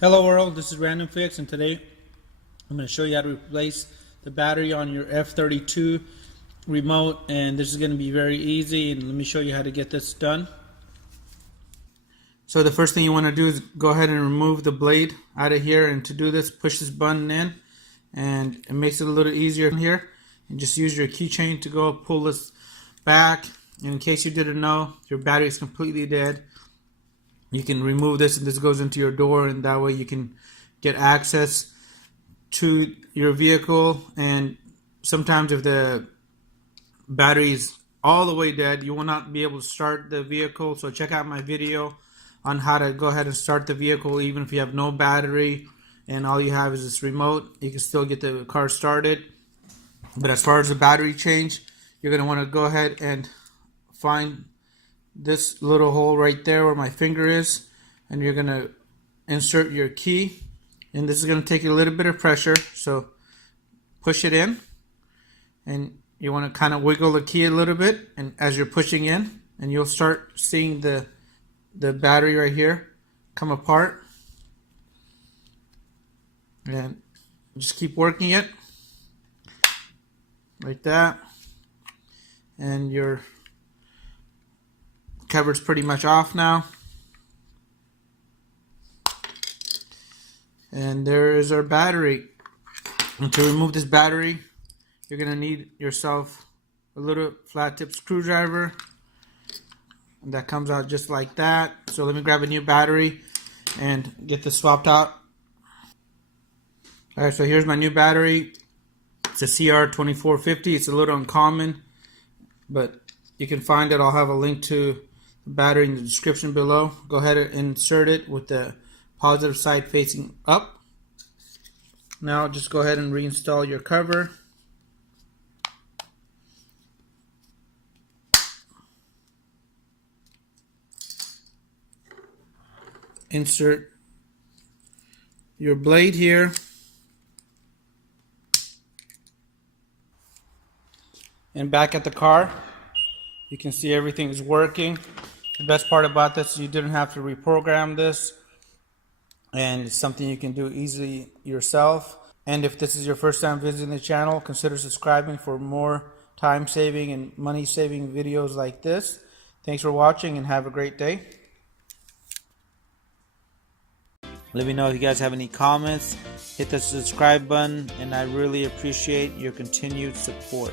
Hello world, this is RandomFIX, and today I'm going to show you how to replace the battery on your F32 remote, and this is going to be very easy, and let me show you how to get this done. So the first thing you want to do is go ahead and remove the blade out of here, and to do this, push this button in, and it makes it a little easier here, and just use your keychain to go pull this back. And in case you didn't know, your battery is completely dead. You can remove this, and this goes into your door, and that way you can get access to your vehicle. And sometimes if the battery is all the way dead, you will not be able to start the vehicle. So check out my video on how to go ahead and start the vehicle even if you have no battery and all you have is this remote. You can still get the car started. But as far as the battery change, you're going to want to go ahead and find this little hole right there where my finger is, and you're going to insert your key, and this is going to take a little bit of pressure, so push it in, and you want to kind of wiggle the key a little bit, and as you're pushing in, and you'll start seeing the battery right here come apart, and just keep working it like that, and your cover's pretty much off now. And there is our battery. And to remove this battery, you're going to need yourself a little flat tip screwdriver. And that comes out just like that. So let me grab a new battery and get this swapped out. Alright, so here's my new battery. It's a CR2450. It's a little uncommon, but you can find it. I'll have a link to battery in the description below. Go ahead and insert it with the positive side facing up. Now just go ahead and reinstall your cover. Insert your blade here. And back at the car, you can see everything is working. The best part about this is you didn't have to reprogram this, and it's something you can do easily yourself. And if this is your first time visiting the channel, consider subscribing for more time-saving and money-saving videos like this. Thanks for watching and have a great day. Let me know if you guys have any comments. Hit the subscribe button, and I really appreciate your continued support.